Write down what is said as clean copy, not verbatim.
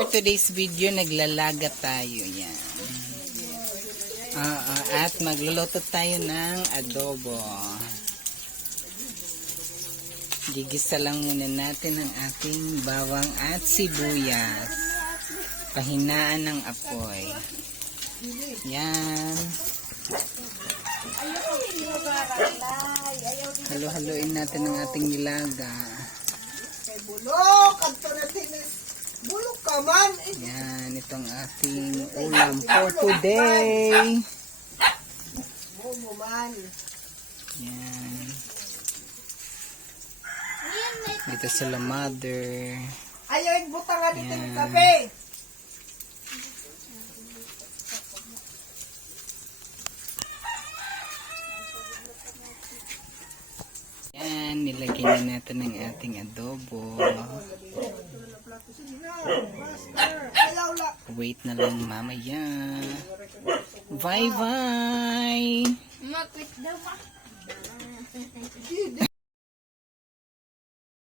for today's video, naglalaga tayo. Yan. At magluluto tayo ng adobo. Gigisa lang muna natin ang ating bawang at sibuyas. Pahinaan ng apoy. Yan. Halo-haloin natin ang ating nilaga. Bulok! Kanto na tinis. Bulok ka man! Yan, itong ating ulam for today. Momo man. Yan. Dito sila mother. Ayaw yung butangan dito Yan. ng kape. Yan, nilagyan na natin ang ating adobo. Ayaw la. Wait na lang mamaya. Bye-bye! Makwit daw ba?